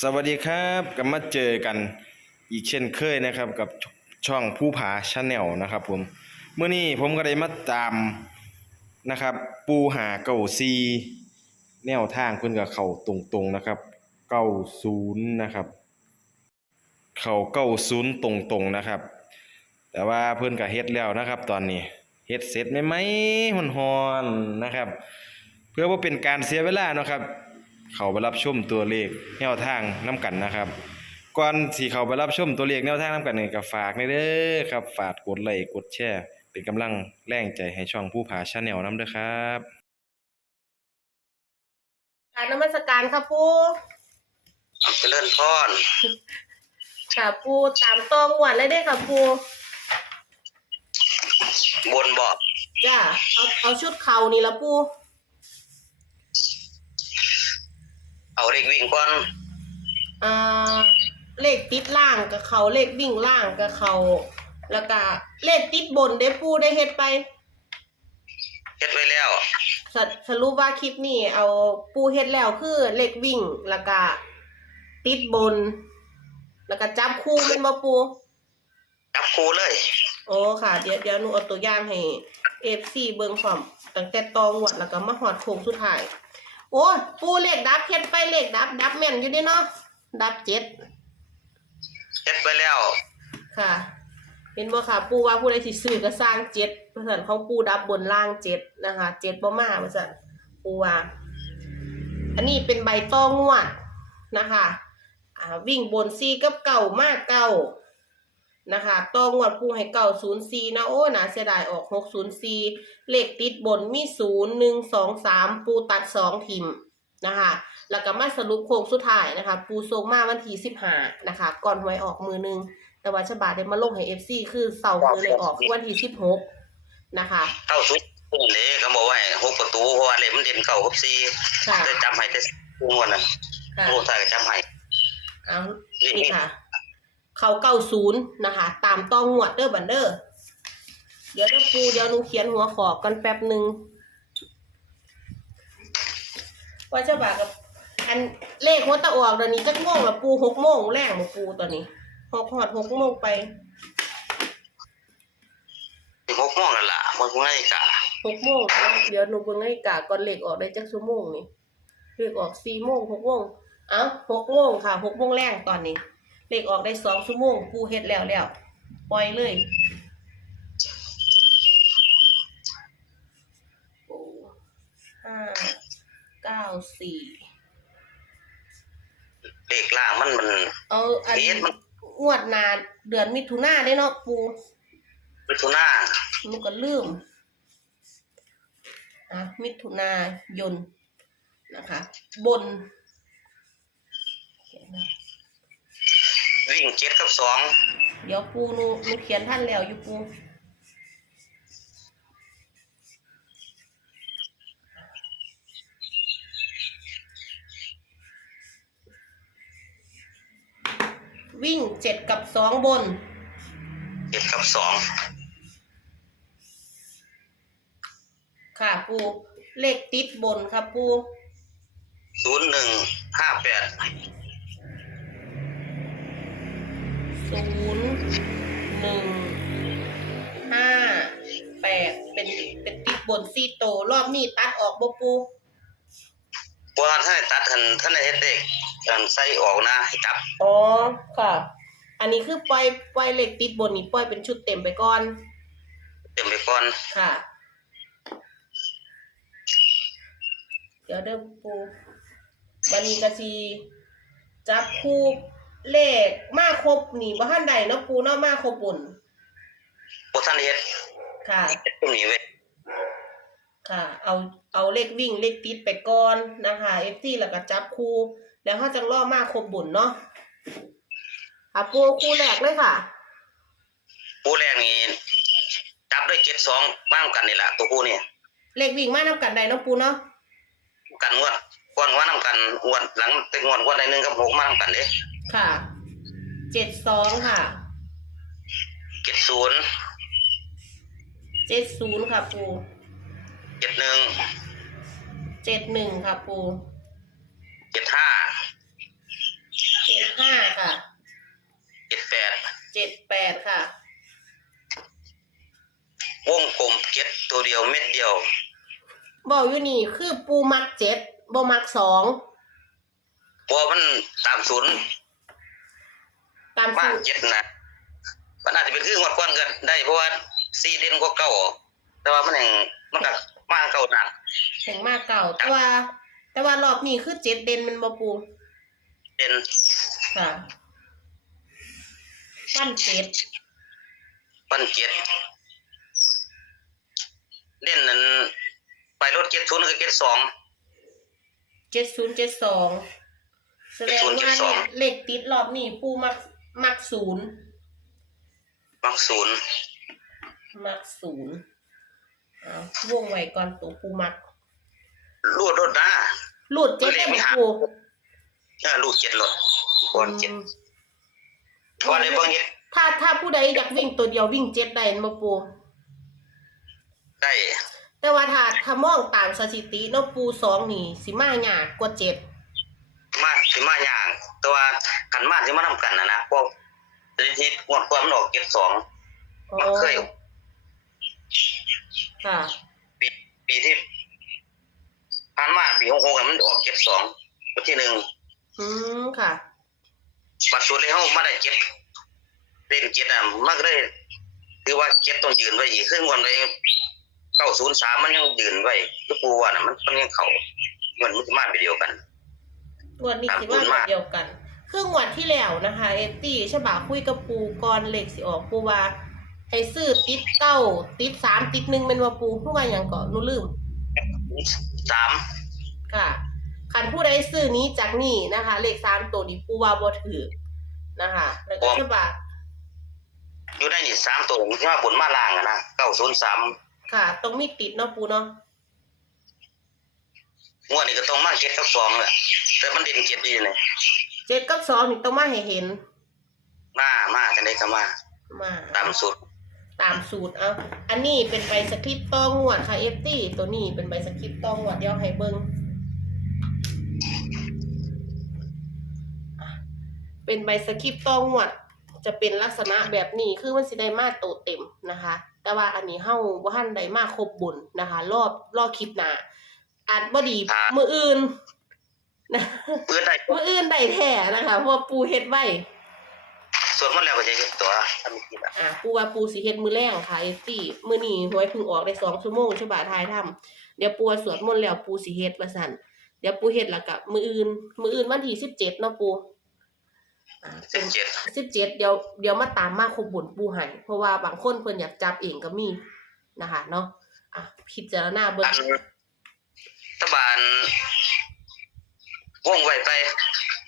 สวัสดีครับกลับมาเจอกันอีกเช่นเคยนะครับ กับช่องผู้ผาชาแนลนะครับผมเมื่อนี้ผมก็ได้มาตามนะครับ ปูหาเก่าซีแนวทางเพิ่นกับเขาตรงๆนะครับเก้าศูนย์นะครับ เขาเก้าศูนย์ตรงๆนะครับ แต่ว่าเพิ่อนก็เฮ็ดแล้วนะครับ ตอนนี้เฮ็ดเสร็จไหมไหมฮอนๆนะครับ เพื่อว่าเป็นการเสียเวลานะครับ เขาไปรับชมตัวเลขแนวทางน้กันนะครับ ก่อนที่เขาไปรับชมตัวเลขแนวทางน้กันนี่ก็ฝากในเด้อครับฝากกดไลค์กดแชร์เป็นกำลังแรงใจให้ช่องผู้ผาชาแนลน้ำเด้อครับการนมัสการค่ะปูเจริญพรค่ะปูตามตองหวดเลยได้อค่ะปูบนบอกจ้าเอาเอาชุดเขานี่ละปู เอาเด็กวิ่งก่อนอ่าเลขติดล่างกับเขาเลขวิ่งล่างกับเขาแล้วก็เลขติดบนได้ปูได้เฮ็ดไปเฮ็ดไว้แล้วสรสรุปว่าคลิปนี้เอาปูเฮ็ดแล้วคือเลขวิ่งแล้วก็ติดบน แล้วก็จับคู่เป็นบ่ปูจับครูเลยโอ้ค่ะ เดี๋ยวเดี๋ยวหนูเอาตัวอย่างให้เอฟซีเบิ่งพร้อมตั้งแต่ตองหวดแล้วก็มาหอดโค้งสุดท้าย โอ้ยปูเลขดับเฮ็ดไปเลขดับ ดับแม่นอยู่เดิเนาะดับเจ็ดเฮ็ดไว้แล้วค่ะเห็นบ่ค่ะ ปูว่าผู้ใดสิซื้อก็สร้างเจ็ดเพราะฉะนั้นของปูดับบนล่างเจ็ดนะคะเจ็ดบ่มาเพราะฉะนั้นปูว่า อันนี้เป็นใบตองวดนะคะ อ่าวิ่งบนซีกับเก่ามากเก่า นะคะตองวดปูให้เก่าศูนย์สี่นะโอ้นะเสียดายออกหกศูนย์สี่เลขติดบนมีศูนย์หนึ่งสองสามปูตัดสองทิมนะคะแล้วก็มาสรุปโค้งสุดท้ายนะคะ ปูทรงมาวันที่สิบห้านะคะ ก่อนหวยออกมือหนึง แต่ว่าฉบาได้มาลงให้เอฟซีคือเสาร์มือเลยออกคือวันที่สิบหกนะคะเข้าสุดนี่เขาบอกว่าให้หกประตูเพราะว่าเลขมันเด่นเก่ากับสี่ค่ะได้จำให้แต่งวดนั้นค่ะโอ้ตายก็จำให้เอานี่ค่ะ เขาเก้าศูนย์นะคะ ตามต้องงวดเด้อบันเดอร์เดี๋ยวเด้อปูเดี๋ยวหนูเขียนหัวขอกันแป๊บหนึ่งว่าจะบากับอันเลขหัวตะออกเดี๋ยวนี้จะโมงละปูหกโมงแรงมาปูตอนนี้หกหอดหกโมงไปถึงหกโมงนั่นล่ะมันคงง่ายกะหกโมงนะเดี๋ยวหนูเบิ่งให้กาก่อนเลขออกได้จักชั่วโมงนี่เลขออกสี่โมงหกโมงเอ้าหกโมงค่ะหกโมงแรงตอนนี้ เลขออกได้สองชั่วโมงปูเฮ็ดแล้วแล้วปล่อยเลยปูห้าเก้าสี่เลขล่างมันมันเอาอันเฮ็ดมันงวดหนาเดือนมิถุนาได้เนาะปูมิถุนาหนูก็ลืมอะมิถุนายนนะคะ บนเขียนนะ วิ่งเจ็ดกับสองเดี๋ยวปูหนูหนูเขียนท่านแล้วอยู่ปูวิ่งเจ็ดกับสองบน เจ็ดกับสองค่ะปู เลขติดบนค่ะปูศูนย์หนึ่งห้าแปด ศูนย์หนึ่งห้าแปดเป็นเป็นติดบนสี่โตวรอบนี้ตัดออกบ่ปูเพราะว่าท่านได้ตัดท่านท่านได้เฮ็ดเด็กท่านใส่ออกนะให้จับอ๋อค่ะ อันนี้คือปล่อยปล่อยเหล็กติดบนนี่ปล่อยเป็นชุดเต็มไปก่อน เต็มไปก่อนค่ะ เดี๋ยวเดิมปูวันนี้ก็สิจับคู่ เลขมาครบนี่บ่ทันใดเนาะปูเนาะมาครบบนบ่ท่านเฮ็ดค่ะเฮ็ดตรงนี้ไว้ค่ะ เอาเอาเลขวิ่งเลขติดไปก่อนนะคะเอฟซีแล้วก็จับคู่ แล้วเขาจังล่อมาครบบุญเนาะอะปูคู่แรกเลยค่ะ ผู้แรกนี่จับด้วยเจ็ดสองมานํกันนี่ล่ะตัวผู้นี่เลขวิ่งมานำกันได้เนาะปูเนาะกันงวดกวนว่านํกันงวดหลังแต่งวดงวดใดหนึงกับหกมานํกันเด้ ค่ะ เจ็ดสองค่ะ เจ็ดศูนย์เจ็ดศูนย์ค่ะปู เจ็ดหนึ่งเจ็ดหนึ่งค่ะปู เจ็ดห้าห้าค่ะ เจ็ดแปดเจ็ดแปดค่ะ วงกลมเจ็ดตัวเดียวเม็ดเดียว บอกอยู่นี่คือปูมักเจ็ดบ่มักสอง เพราะมันตามศูนย์ตามบ้าสูนตรเจ็ดนะมันอาจจะเป็นคืองวดก้อนกันได้เพราะว่าซีเด่นก็เก่าแต่ว่ามันแห่งมันกับมาเก่าหนักแห่งมากเก่า แต่ว่า แต่ว่ารอบนี้คือเจ็ดเด่นมันบ่ปูเด่นค่ะปั้นเจ็ดปันเจ็ดเล่นนั้นไปรถเจ็ดศูนย์กับเจ็ดสอง เจ็ดศูนย์เจ็ดสองแสดงว่าเนี่ยเลขติดรอบนี้ปูมัก มักศูนย์มักศูนย์มักศูนย์เอาวงไว้ก่อนตัวปูมักรูดรถนะหลุดเจ็ดได้ไหมปูเออรูดเจ็ดรถก้อนเจ็ดก้อนในเบิ่งเฮ็ดถ้าถ้าผู้ใดอยากวิ่งตัวเดียววิ่งเจ็ดได้มาปูได้แต่ว่าถ้าถ้ามองตามสถิติเนาะปูสองนี่สิมายากกว่าเจ็ดมาสิมาอย่าง แต่ว่าขันมาสิมานํกันนะนะพวกที่งวดความมันออกเจ็ดสองอ๋อมันเคยค่ะปีปีที่ผ่านมาปีหกหกมันออกเจ็ดสองวันที่หนึ่งอืมค่ะบัตรสุดเลยเขามาได้เจ็ดเล่นเจ็ดอะมันก็ได้ถือว่าเจ็ดต้องยืนไว้อีกขึ้นวันเลยเก้าศูนย์สามมันยังยืนไว้ก็ปูว่าน่ะมันมันยังเข่าเหมือนมันจะมาไปเดียวกัน งวดนี้สิว่าแบบเดียวกัน คืองวดที่แล้วนะคะเอตี้ฉบาคุยกับปูก่อนเหล็กสิออกปูว่าให้ซื้อติดเก้าติดสามติดหนึ่งเป็นว่าปูเมื่อวานอย่างก่อนหนูลืมสามค่ะคันผู้ใดซื้อนี้จากนี่นะคะ เลขสามตัวนี้ปูว่าบ่ถือนะคะ แล้วก็ฉบาอยู่ได้นี่สามตัวมันมาบนมาล่างอะนะเก้าศูนย์สามค่ะ ตรงมีติดเนาะปูเนาะ งวดนี้ก็ต้องมาเจ็ดกับสองแหละแต่มันเด่นเจ็ดดีเลยเจ็ดกับสองนี่ต้องมาให้เห็น มามาจังได้ก็มา มาตามสุดตามสูตรเอาอันนี้เป็นใบสคริปต์ต้องงวดค่ะเอฟตี้ตัวนี้เป็นใบสคริปต์ต้องงวดเดี๋ยวให้เบิ้งอะเป็นใบสคริปต์ต้องงวด จะเป็นลักษณะแบบนี้คือมันสิได้มาโตเต็มนะคะ แต่ว่าอันนี้เฮาบ่ทันได้มาครบบุญนะคะ รอบรอบคลิปหน้า อาจบ่ดีมืออื่นนะปืนได้มืออื่นได้แท้นะคะเพราะว่าปูเฮ็ดไว้ส่วนมันแล้วก็จะเห็นตัวถ้ามีกินอะอะปูว่าปูสิเฮ็ดมือแรงค่ะเอฟซี่มื้อนี้หวยเพึ่งออกได้สองชั่วโมงฉบาทายทำเดี๋ยวปูว่าสวดมนต์แล้วปูสิเฮ็ดว่าซั่นเดี๋ยวปูเฮ็ดแล้วก็มื้ออื่น มื้ออื่นวันที่17เนาะปูอ่าสิเป็บนเจ็ด17เดี๋ยวเดี๋ยวมาตามมาครบบุญปูให้เพราะว่าบางคนเพิ่นอยากจับเองก็มีนะคะ เนาะอะพิจารณาเบิ่ง อันตะบานวงไว้ไป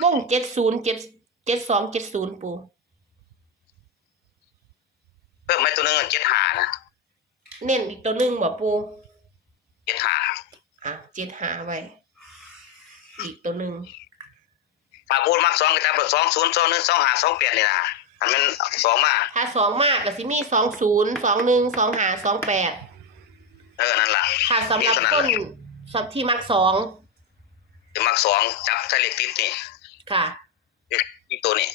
วง70 7 72 70ปูเพิ่มไม้ตัวหนึงเจ็ดหานะเน้นอีกตัวหนึงบ่ปูเจ็ดหาอะ75ไว้ อีกตัวหนึงถ้าพูดมักสองก็จับสองศูนย์สองหนึ่งสองหาสองแปดนี่นะอันมันสองมา ถ้าสองมากก็สิมีสองศูนย์สองหนึ่งสองหาสองแปด เออ นั่นล่ะถ้าสำหรับต้น สับที่มักสองจะมักสองจับใส่เหล็กติดนี่ค่ะเหล็กติดตัวนี้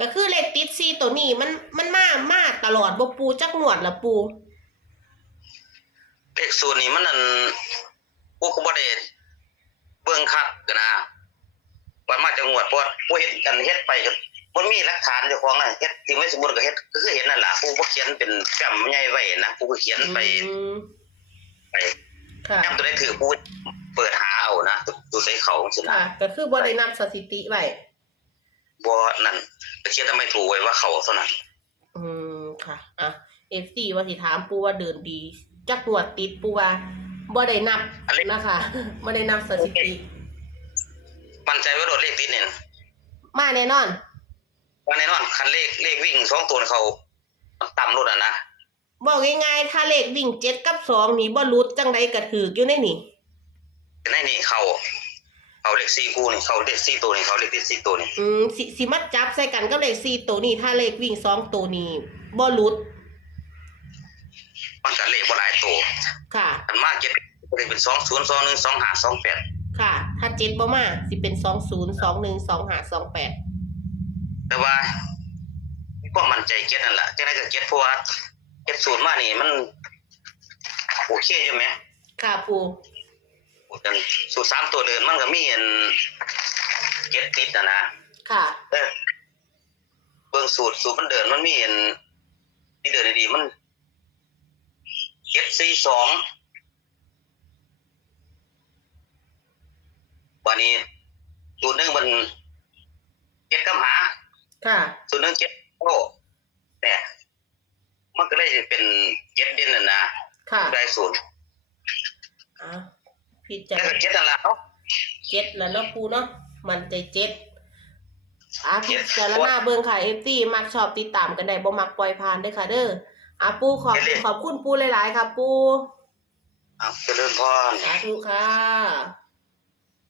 ก็คือเลขติดซีตัวนี้มันมันมามาตลอดบปูจักหนวดละปูเลขศูนย์นี่มันนั่นพวกกูบ่ได้เบิ่งคักกันนะว่ามาจากงวดเพราะว่าผู้เฮ็ดกันเฮ็ดไปก็บ่มีหลักฐานเจ้าของน่ะเฮ็ดที่ไม่สมบูรณ์ก็เฮ็ดก็คือเห็นนั่นล่ะผู้บ่เขียนเป็นแฟ้มใหญ่ไว้นะผู้ก็เขียนไปอืมไป ค่ะแฟ้มตัวใดถือผู้เปิดหาเอานะตัวใดเขาจังซี่นะค่ะก็คือบรินับสถิติไว้บ่นั่นก็เขียนทำไมถูกไว้ว่าเขาเท่านั้น อืมค่ะ อะเอฟซีว่าสิถามปูว่าเดินดี จักหนวดติดปูว่าบ่ได้นับนะคะบ่ได้นับสถิติ มั่นใจว่าโดดเลขติดนี่มาแน่นอนว่าแน่นอน คันเลขเลขวิ่งสองตัวนี่เขาต่ำรถอะนะ บอกง่ายๆถ้าเลขวิ่งเจ็ดกับสองนี่บ่หลุดจังใดก็ถืออยู่ในนี่แต่ในนี่เขาเขาเลข4คู่นี่เขาเลข4ตัวนี่เขาเลขติด4ตัวนี่อืมสิสิมัดจับใส่กันก็เลขสี่ตัวนี้ถ้าเลขวิ่งสองตัวนี้บ่หลุดมันก็เลขบ่หลายตัวค่ะอันมากเก็บก็เลยเป็น20 21 25 28ค่ะ ถ้าเจ็ดบ่มาสิเป็นสองศูนย์สองหนึ่งสองหาสองแปดแต่ว่ามีความมั่นใจเก็ตนั่นแหละจังไดก็เก็ตเพราะว่า เก็ตศูนย์มานี่มันโอเคอยู่ไหมค่ะปูพูดกันสูตรสามตัวเดินมันก็มีอันเก็ตติดนะนะค่ะเออเบิ่งสูตรสูตรมันเดินมันมีอันที่เดินดีๆมันเก็ตสี่สองวันนี้สูตรหนึ่งมันเก็ตกำหาค่ะส่วนหนึงเจ็ดโอ้เนี่ย มันก็เลยเป็นเจ็ดเด่นน่ะนะค่ะได้ศูนย์อะพี่จะแล้วก็เจ็ดนั่นแหละเนาะเจ็ดแล้วเนาะปูเนาะมันใจเจ็ดอะเจ็พี่ดจะละหน้าเบิ่งค่ะเอฟซีมักชอบติดตามกันได้บ่มักปล่อยผ่านเด้อค่ะ เด้ออะปูขอบเจ็ดเลยขอบคุณปูหลายๆ ค่ะ ปูเอาเจริญพรสาธุค่ะ